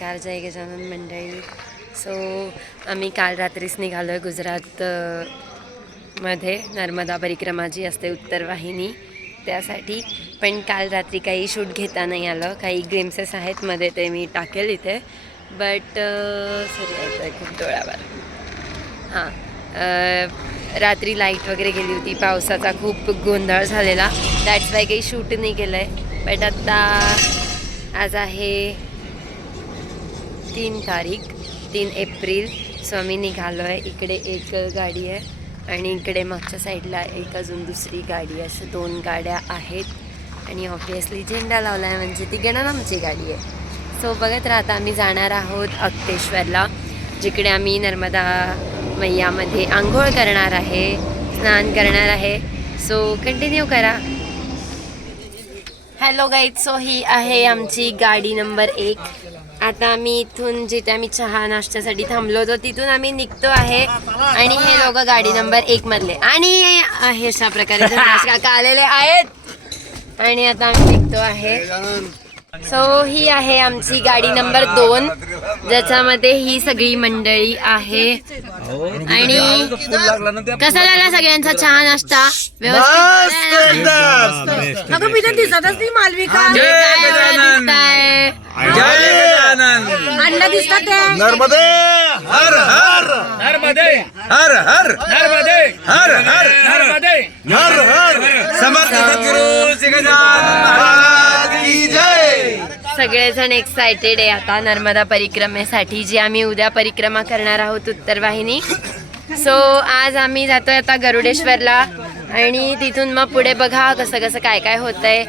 नमस्कार, जय गजानन मंडळी. सो आम्ही काल रात्रीच निघालो आहे गुजरात मध्ये नर्मदा परिक्रमा जी असते उत्तरवाहिनी त्यासाठी. पण काल रात्री काही शूट घेता नाही आलं, काही ग्लिम्सेस आहेत मध्ये, ते मी टाकेल इथे. बट सॉरी येतं आहे खूप डोळ्यावर. रात्री लाईट वगैरे गेली होती, पावसाचा खूप गोंधळ झालेला, दॅट्स वाय काही शूट नाही केलं आहे. बट आत्ता आज आहे 3 एप्रिल. सो आम्ही निघालो आहे. इकडे एक गाडी आहे आणि इकडे मागच्या साईडला एक अजून दुसरी गाडी आहे. असे 2 गाड्या आहेत आणि ऑब्वियसली झेंडा लावला आहे म्हणजे ती गणानामची गाडी आहे. सो बघत राहता, आम्ही जाणार आहोत अक्तेश्वरला, जिकडे आम्ही नर्मदा मैयामध्ये आंघोळ करणार आहे, स्नान करणार आहे. सो कंटिन्यू करा. हॅलो गाईज, सो ही आहे आमची गाडी नंबर 1. आता आम्ही इथून जिथे आम्ही चहा नाश्त्यासाठी थांबलो होतो तिथून आम्ही निघतो आहे आणि हे लोक गाडी नंबर 1 मधले आणि हे अशा प्रकारे काका आलेले आहेत आणि आता आम्ही निघतो आहे. सो ही आहे आमची गाडी नंबर 2, ज्याच्यामध्ये ही सगळी मंडळी आहे. आणि कसा झाला सगळ्यांचा चहा नाश्ता? व्यवस्थित दिसतात नर्मदे हर हर नर्मदे हर हर नर्मदे हर हर नर्मदे हर हर समर्थ सद्गुरु श्री गजानन महाराज की जय. सगळेजण एक्सायटेड आहे आता नर्मदा परिक्रमेसाठी, जी आम्ही उद्या परिक्रमा करणार आहोत उत्तरवाहिनी. सो आज आम्ही जातोय आता गरुडेश्वरला आणि तिथून मग पुढे बघा कसं कसं काय काय होतंय.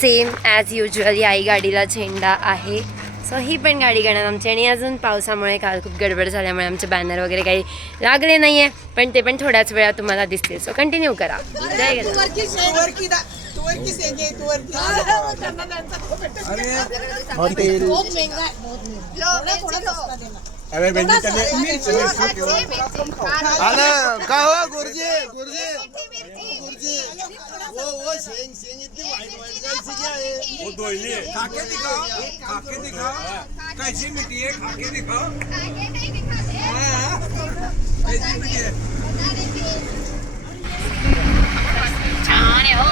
सेम ॲज युजल आई गाडीला झेंडा आहे. सो ही पण गाडी घेणार आमची. आणि अजून पावसामुळे काल खूप गडबड झाल्यामुळे आमचे बॅनर वगैरे काही लागले नाही आहे, पण ते पण थोड्याच वेळात तुम्हाला दिसतील. सो कंटिन्यू करा. जय अरे बेंजी का हो गुरुजी गुरुजी गुरुजी वो शेंग इतनी वाइट कैसी क्या है? वो दोइली है, खाके दिखाओ कैसी मिट्टी है, खाके दिखाओ. हां कैसी मिट्टी है? छान है हो.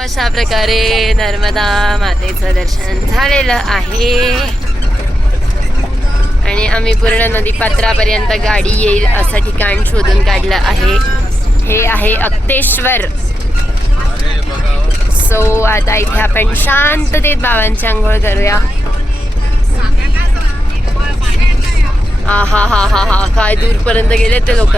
अशा प्रकारे नर्मदा मातेचं दर्शन झालेलं आहे आणि आम्ही पूर्ण नदीपात्रापर्यंत गाडी येईल असं ठिकाण शोधून काढलं आहे. हे आहे अक्तेश्वर. सो आता इथे आपण शांततेत बाबांची आंघोळ करूया. हा हा हा हा हा काय दूरपर्यंत गेले ते लोक.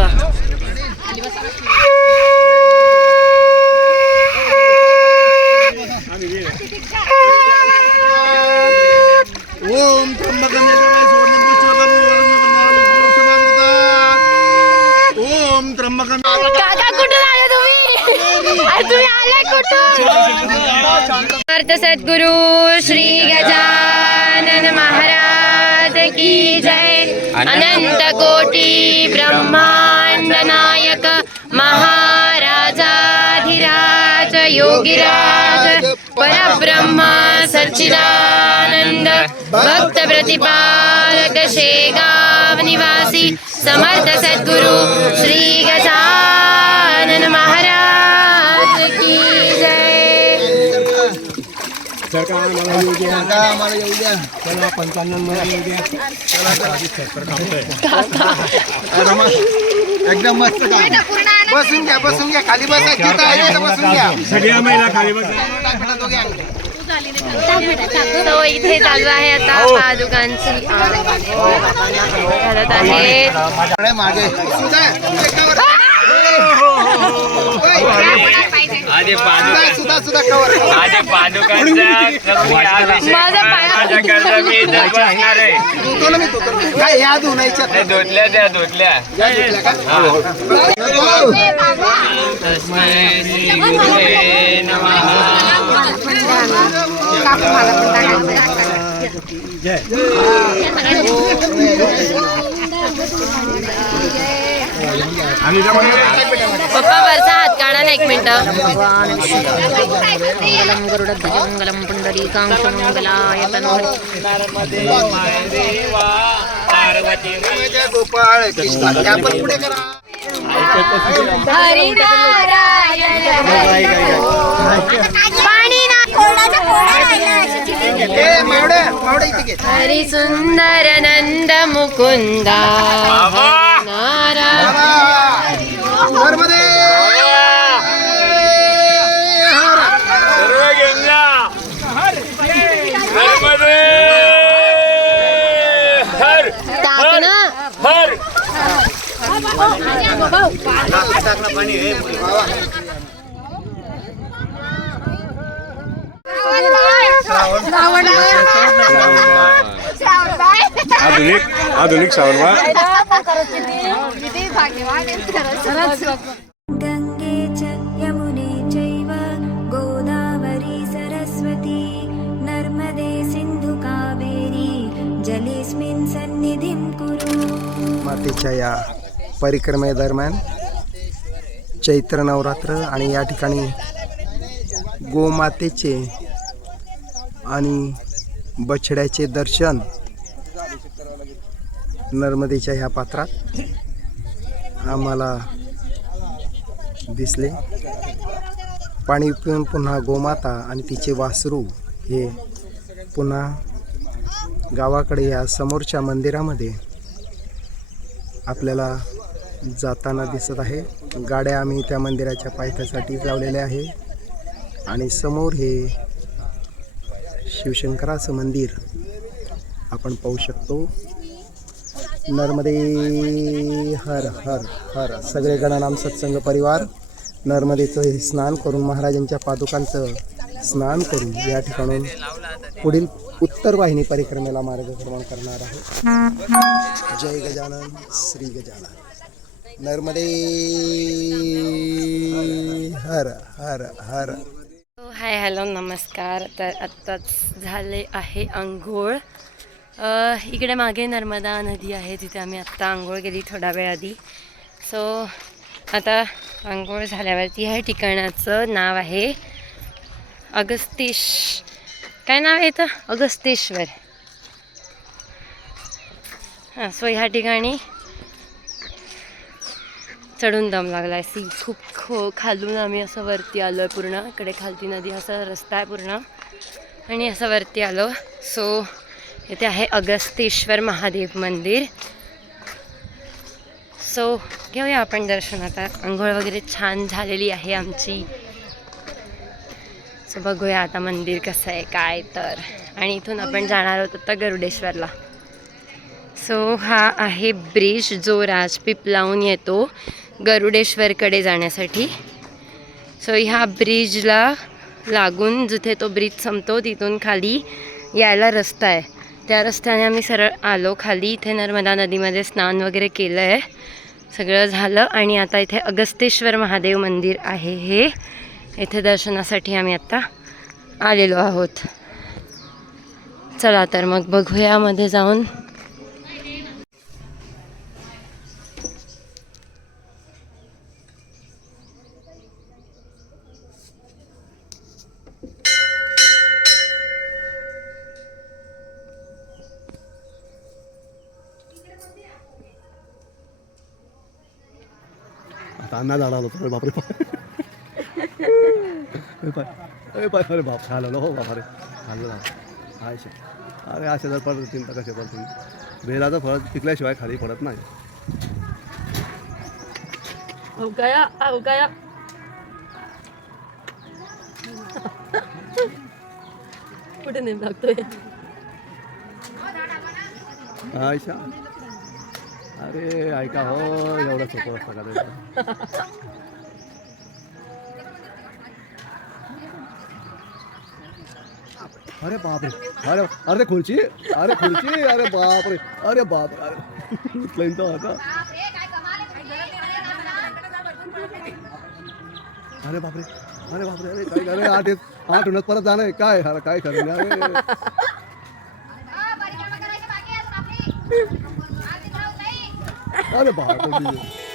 ओम त्र्यंबकं ओम त्र्यंबकं. काका कुठून आले तुम्ही? तुम्ही आले कुठून? समर्थ सद्गुरु श्री गजानन महाराज की जय. अनंत कोटी ब्रह्मांड नायक महाराजाधिराज योगीराज परब्रह्म सच्चिदानंद भक्त प्रतिपालक शेगाव निवासी समर्थ सद्गुरु श्री गजानन महाराज की जय. आम्हाला येऊ द्या. चला 55 मला येऊ द्या. एकदम मस्त काम. बसून घ्या खाली बसा. तिथं आहे बसून घ्या. सगळ्या महिला खाली बसा. तो इथे चालू आहे आता पादुकांची घालत आहेत. मागे सुद्धा कवर. माझा काय ह्या धुण्याच्या धुतल्या त्या धुतल्या. पप्पा वरचा हात काढा ना 1 मिनिट. मंगलम गरुडध्वज मंगलम पुंडरीकाक्ष मंगलाय तनो गोपाळ कृष्ण आपण पुढे करा. पाणी हरी सुंदर नंद मुकुंदा नारायण. नर्मदे टाक ना. आधुनिक शावरवा. गंगे च यमुने चैव गोदावरी सरस्वती नर्मदे सिंधु कावेरी जलेस्मिन् सन्निधिं कुरु. मातेच्या या परिक्रमेदरम्यान चैत्र नवरात्र आणि या ठिकाणी गोमातेचे आणि बछड्याचे दर्शन नर्मदेच्या ह्या पात्रात आम्हाला दिसले. पाणी पिऊन पुन्हा गोमाता आणि तिचे वासरू हे पुन्हा गावाकडे या समोरच्या मंदिरामध्ये आपल्याला जाताना दिसत आहे. गाड्या आम्ही त्या मंदिराच्या पायथ्यासाठी लावलेल्या आहे आणि समोर हे शिवशंकराचं मंदिर आपण पाहू शकतो. नर्मदे हर हर हर. सगळे गणनाम सत्संग परिवार नर्मदेचं हे स्नान करून महाराजांच्या पादुकांचं स्नान करून या ठिकाणून पुढील उत्तर वाहिनी परिक्रमेला मार्गक्रमण करणार आहे. जय गजानन श्री गजानन. नर्मदे हर हर हर. हाय हॅलो नमस्कार. तर आत्ताच झाले आहे आंघोळ. इकडे मागे नर्मदा नदी आहे, तिथे आम्ही आत्ता आंघोळ केली थोडा वेळ आधी. सो आता आंघोळ झाल्यावरती ह्या ठिकाणाचं नाव आहे अगस्तेश. काय नाव आहे इथं? अगस्तेश्वर. हां. सो ह्या ठिकाणी चढून दम लागला आहे. खूप खालून आम्ही असं वरती आलो आहे. पूर्ण इकडे खालती नदी असा रस्ता आहे पूर्ण आणि असं वरती आलो. सो इथे आहे अगस्तेश्वर महादेव मंदिर. सो घेऊया आपण दर्शन. आता आंघोळ वगैरे छान झालेली आहे आमची. सो बघूया आता मंदिर कसं आहे काय तर. आणि इथून आपण जाणार आहोत आता गरुडेश्वरला. सो हा आहे ब्रिज जो राजपीपलाहून येतो गरुडेश्वरकडे जाण्यासाठी. सो ह्या ब्रिजला लागून जिथे तो ब्रिज संपतो तिथून खाली यायला रस्ता आहे. त्या रस्त्याने आम्ही सरळ आलो खाली. इथे नर्मदा नदीमध्ये स्नान वगैरे केलं आहे, सगळं झालं. आणि आता इथे अगस्तेश्वर महादेव मंदिर आहे हे. इथे दर्शनासाठी आम्ही आत्ता आलेलो आहोत. चला तर मग बघूया मध्ये जाऊन. अन्ना झाला होता. बापरे अरे बाप खाल्लं हो बापरे खाल्लं आयशा. अरे असे जर पडत तीन तर कसे पडतील. बेलाचं फळ पिकल्याशिवाय खाली पडत नाही. कुठे नेम लागतोय आयशा. अरे ऐका हो, एवढं सोपं असतं का त्याचं? अरे बापरे. अरे अरे खुर्ची. अरे खुर्ची. अरे बापरे. अरे बापरे. अरे तो आता. अरे बापरे. अरे बापरे. अरे काय. अरे आठ उन्हात परत जाणं आहे काय. अरे काय खरं नाही. अरे बापरे.